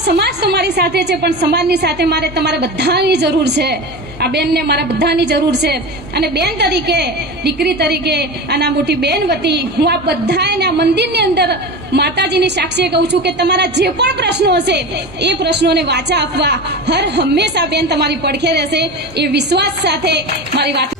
સમાજ તમારી સાથે છે, પણ સમાજની સાથે મારે તમારા બધાની જરૂર છે। આ બેનને મારા બધાની જરૂર છે અને બેન તરીકે, દીકરી તરીકે અને આ મોટી બેન વતી હું આ બધાને આ મંદિરની અંદર માતાજીની સાક્ષીએ કહું છું કે તમારા જે પણ પ્રશ્નો હશે એ પ્રશ્નોને વાચા આપવા હર હંમેશા બેન તમારી પડખે રહેશે એ વિશ્વાસ સાથે મારી વાત।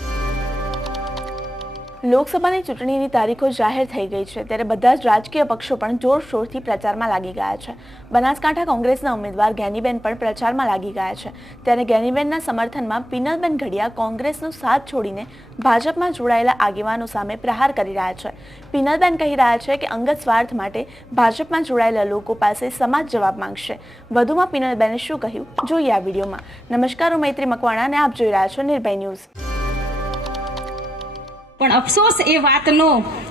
લોકસભાની ચૂંટણીની તારીખો જાહેર થઈ ગઈ છે, ત્યારે બધા જ રાજકીય પક્ષો પણ જોરશોરથી પ્રચારમાં લાગી ગયા છે। બનાસકાંઠા કોંગ્રેસના ઉમેદવાર જ્ઞાનીબેન પણ પ્રચારમાં લાગી ગયા છે, ત્યારે જ્ઞાનીબેનના સમર્થનમાં પિનલબેન ઘડિયા કોંગ્રેસનો સાથ છોડીને ભાજપમાં જોડાયેલા આગેવાનો સામે પ્રહાર કરી રહ્યા છે। પિનલબેન કહી રહ્યા છે કે અંગત સ્વાર્થ માટે ભાજપમાં જોડાયેલા લોકો પાસે સમાજ જવાબ માંગશે। વધુમાં પિનલબેને શું કહ્યું જોઈએ આ વિડીયોમાં। નમસ્કાર, હું મૈત્રી મકવાણા અને આપ જોઈ રહ્યા છો નિર્ભય ન્યૂઝ। પણ અફસોસ એ વાતનો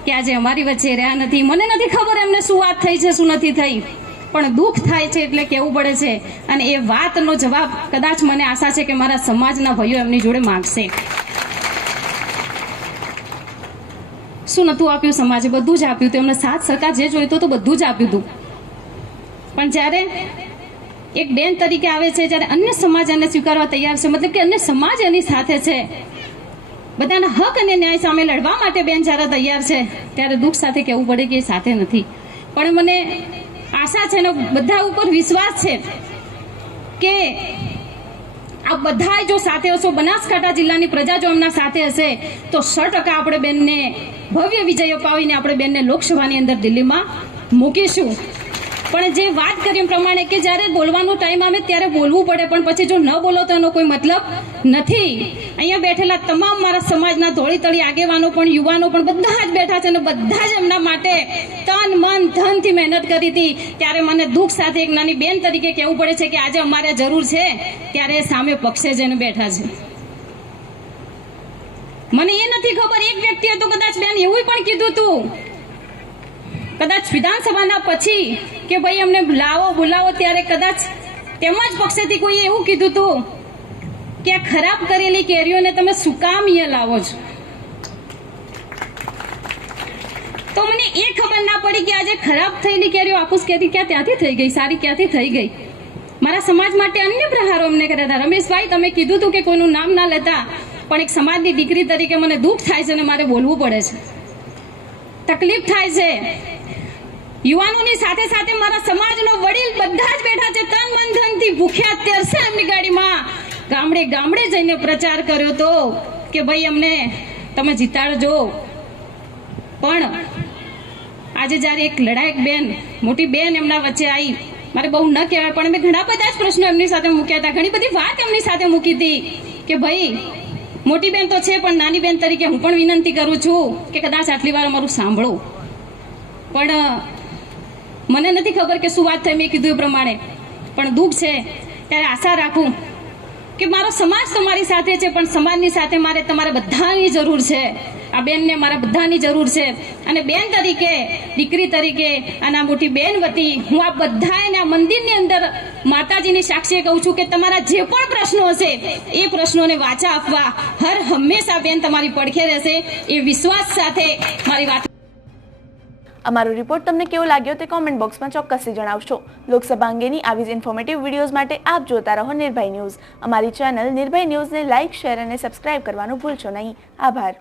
કે આજે અમારી વચ્ચે રહ્યા નથી। મને નથી ખબર એમને શું વાત થઈ છે, શું નથી થઈ, પણ દુઃખ થાય છે એટલે કહેવું પડે છે અને એ વાતનો જવાબ કદાચ મને આશા છે કે મારા સમાજના ભાઈઓ એમની જોડે માંગશે। શું નતું આપ્યું સમાજે? બધું જ આપ્યું હતું, એમને સાથ સહકાર જે જોઈતો તો બધું જ આપ્યું હતું। પણ જ્યારે એક બેન તરીકે આવે છે, જ્યારે અન્ય સમાજ એને સ્વીકારવા તૈયાર છે, મતલબ કે અન્ય સમાજ એની સાથે છે, બધાના હક અને ન્યાય સામે લડવા માટે બેન જ્યારે તૈયાર છે, ત્યારે દુઃખ સાથે કહેવું પડે કે એ સાથે નથી। પણ મને આશા છે ને બધા ઉપર વિશ્વાસ છે કે આ બધા જો સાથે હશો, બનાસકાંઠા જિલ્લાની પ્રજા જો એમના સાથે હશે તો 100% આપણે બેનને ભવ્ય વિજય અપાવીને આપણે બેનને લોકસભાની અંદર દિલ્હીમાં મૂકીશું। પણ જે વાત કરી એ પ્રમાણે કે જ્યારે બોલવાનો ટાઈમ આવે ત્યારે બોલવું પડે, પણ પછી જો ન બોલો તો એનો કોઈ મતલબ નથી। અહીંયા બેઠેલા તમામ મારા સમાજના ધોળી તળી આગેવાનો પણ, યુવાનો પણ બધા જ બેઠા છે અને બધા જ એમના માટે તન મન ધનથી મહેનત કરી હતી। ત્યારે મને દુઃખ સાથે એક નાની બેન તરીકે કહેવું પડે છે કે આજે અમારે જરૂર છે ત્યારે સામે પક્ષે જઈને બેઠા છે। મને એ નથી ખબર, એક વ્યક્તિએ તો કદાચ બેન એવું પણ કીધું હતું, કદાચ વિધાનસભાના પછી કે ભાઈ અમને બોલાવો ત્યારે કદાચ તેમજ પક્ષેથી કોઈએ એવું કીધું હતું કે આ ખરાબ કરેલી કેરીઓને તમે શું કામ અહીંયા લાવો છો? તો મને એ ખબર ના પડી કે આજે ખરાબ થયેલી કેરીઓ, આફૂસ કેરી ત્યાંથી થઈ ગઈ, સારી ક્યાંથી થઈ ગઈ? મારા સમાજ માટે અન્ય પ્રહારો અમને કર્યા હતા। રમેશભાઈ, તમે કીધું હતું કે કોઈનું નામ ના લેતા, પણ એક સમાજની દીકરી તરીકે મને દુઃખ થાય છે અને મારે બોલવું પડે છે, તકલીફ થાય છે। યુવાનોની સાથે સાથે મારા સમાજનો વડીલ બધા જ બેઠા છે, તન મન ધનથી ભૂખ્યા તરસે એમની ગાડીમાં ગામડે ગામડે જઈને પ્રચાર કર્યો તો કે ભાઈ અમને તમે જીતાડજો। પણ આજે જ્યારે એક લડાયક બેન, મોટી બેન એમના વચ્ચે આવી, મારે બહુ ન કહેવાય પણ મેં ઘણા બધા જ પ્રશ્નો એમની સાથે મૂક્યા હતા, ઘણી બધી વાત એમની સાથે મૂકી હતી કે ભાઈ મોટી બેન તો છે પણ નાની બેન તરીકે હું પણ વિનંતી કરું છું કે કદાચ આટલી વાર અમારું સાંભળો। પણ મને નથી ખબર કે શું વાત થઈ, મેં કીધું એ પ્રમાણે, પણ દુઃખ છે ત્યારે આશા રાખું કે મારો સમાજ તમારી સાથે છે, પણ સમાજની સાથે મારે તમારા બધાની જરૂર છે। આ બેનને મારા બધાની જરૂર છે અને બેન તરીકે, દીકરી તરીકે અને આ મોટી બેન વતી હું આ બધાને આ મંદિરની અંદર માતાજીની સાક્ષીએ કહું છું કે તમારા જે પણ પ્રશ્નો હશે એ પ્રશ્નોને વાચા આપવા હર હંમેશા બેન તમારી પડખે રહેશે એ વિશ્વાસ સાથે મારી વાત। અમારો રિપોર્ટ તમને કેવો લાગ્યો તે કોમેન્ટ બોક્સમાં ચોક્કસથી જણાવશો। લોકસભા અંગેની આવી જ ઇન્ફોર્મેટિવ વિડીયોઝ માટે આપ જોતા રહો નિર્ભય ન્યૂઝ। અમારી ચેનલ નિર્ભય ન્યૂઝને લાઇક, શેર અને સબસ્ક્રાઇબ કરવાનું ભૂલશો નહીં। આભાર।